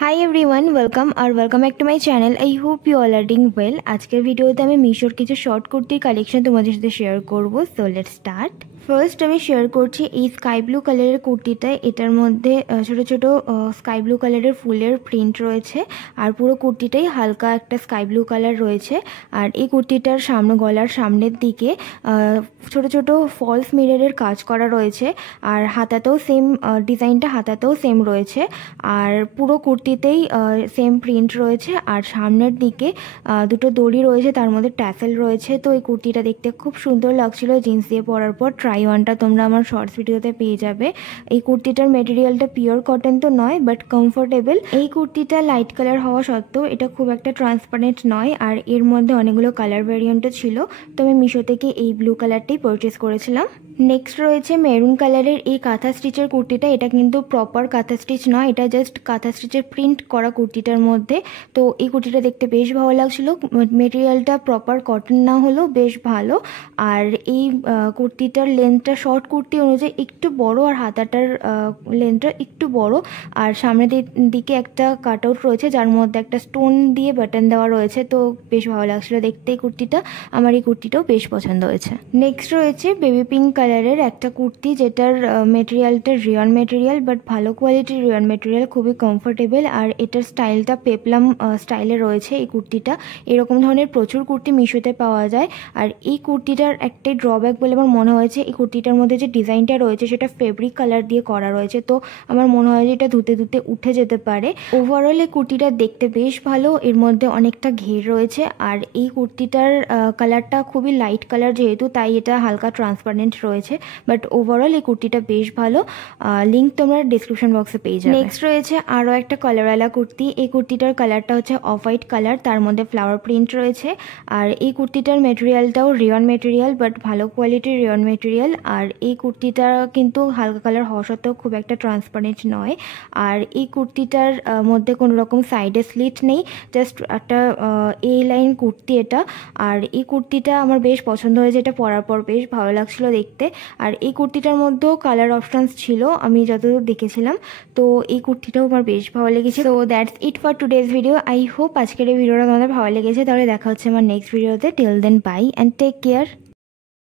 Hi everyone, welcome back to my channel. I hope you all are doing well. আজকের ভিডিওতে আমি মিশোর কিছু short কুর্তির কালেকশন তোমাদের সাথে শেয়ার করব। So let's start. ফার্স্ট আমি শেয়ার করছি এই স্কাই ব্লু কালারের কুর্তিটা। এটার মধ্যে ছোট ছোট স্কাই ব্লু কালারের ফুলের প্রিন্ট রয়েছে আর পুরো কুর্তিটাই হালকা একটা স্কাই ব্লু কালার রয়েছে। আর এই কুর্তিটার গলার সামনের দিকে ছোট ছোট ফলস মিররের কাজ করা রয়েছে আর হাতাতেও সেম ডিজাইনটা হাতাতেও সেম রয়েছে আর পুরো কুর্তিতেই সেম প্রিন্ট রয়েছে আর সামনের দিকে দুটো দড়ি রয়েছে, তার মধ্যে ট্যাসেল রয়েছে। তো এই কুর্তিটা দেখতে খুব সুন্দর লাগছিল। জিন্স দিয়ে পরার পর ট্রাই ওয়ানটা তোমরা আমার শর্টস ভিডিওতে পেয়ে যাবে। এই কুর্তিটার মেটেরিয়ালটা পিওর কটন তো নয়, বাট কমফোর্টেবল। এই কুর্তিটা লাইট কালার হওয়া সত্ত্বেও এটা খুব একটা ট্রান্সপারেন্ট নয় আর এর মধ্যে অনেকগুলো কালার ভ্যারিয়েন্টও ছিল। তো আমি মিশো থেকে এই ব্লু কালারটাই পারচেস করেছিলাম। নেক্সট রয়েছে মেরুন কালারের এই কাঁথা স্টিচের কুর্তিটা। এটা কিন্তু প্রপার কাঁথা স্টিচ নয়, এটা জাস্ট কাঁথা স্টিচের প্রিন্ট করা কুর্তিটার মধ্যে। তো এই কুর্তিটা দেখতে বেশ ভালো লাগছিল। মেটেরিয়ালটা প্রপার কটন না হলেও বেশ ভালো। আর এই কুর্তিটার লেন্থটা শর্ট কুর্তি অনুযায়ী একটু বড় আর হাতাটার লেন্থটা একটু বড় আর সামনের দিকে একটা কাট আউট রয়েছে যার মধ্যে একটা স্টোন দিয়ে বাটন দেওয়া রয়েছে। তো বেশ ভালো লাগছিল দেখতে এই কুর্তিটা। আমার এই কুর্তিটাও বেশ পছন্দ হয়েছে। নেক্সট রয়েছে বেবি পিঙ্ক কালারের একটা কুর্তি, যেটার মেটেরিয়ালটা রিয়ন মেটেরিয়াল, বাট ভালো কোয়ালিটির রিয়ন মেটেরিয়াল, খুবই কমফোর্টেবল। আর এটার স্টাইলটা পেপলাম স্টাইলে রয়েছে এই কুর্তিটা। এরকম ধরনের প্রচুর কুর্তি মিশোতে পাওয়া যায়। আর এই কুর্তিটার একটাই ড্রব্যাক বলে আমার মনে হয়েছে, এই কুর্তিটার মধ্যে যে ডিজাইনটা রয়েছে সেটা ফেব্রিক কালার দিয়ে করা রয়েছে। তো আমার মনে হয় যে এটা ধুতে ধুতে উঠে যেতে পারে। ওভারঅল এই কুর্তিটা দেখতে বেশ ভালো, এর মধ্যে অনেকটা ঘের রয়েছে। আর এই কুর্তিটার কালারটা খুবই লাইট কালার যেহেতু, তাই এটা হালকা ট্রান্সপারেন্ট রয়েছে। বাট ওভারঅল এই কুর্তিটা বেশ ভালো। লিঙ্ক তোমরা ডিসক্রিপশন বক্সে পেয়ে যাবে। নেক্সট রয়েছে আরও একটা কালারওয়ালা কুর্তি। এই কুর্তিটার কালারটা হচ্ছে অফ হোয়াইট কালার, তার মধ্যে ফ্লাওয়ার প্রিন্ট রয়েছে। আর এই কুর্তিটার মেটেরিয়ালটাও রিয়ন মেটেরিয়াল, বাট ভালো কোয়ালিটির রিয়ন মেটেরিয়াল। আর এই কুর্তিটা কিন্তু হালকা কালার হওয়া সত্ত্বেও খুব একটা ট্রান্সপারেন্ট নয়। আর এই কুর্তিটার মধ্যে কোনো রকম সাইডে স্লিট নেই, জাস্ট একটা এই লাইন কুর্তি এটা। আর এই কুর্তিটা আমার বেশ পছন্দ হয়েছে, এটা পরার পর বেশ ভালো লাগছিল দেখতে। আর এই কুর্তিটার মধ্যেও কালার অপশানস ছিল আমি যতদূর দেখেছিলাম। তো এই কুর্তিটাও আমার বেশ ভালো লেগেছে। তো that's it for today's video. I hope আজকের এই ভিডিওটা তোমাদের ভালো লেগেছে। তাহলে দেখা হচ্ছে আমার নেক্সট ভিডিওতে। Till then bye and take care.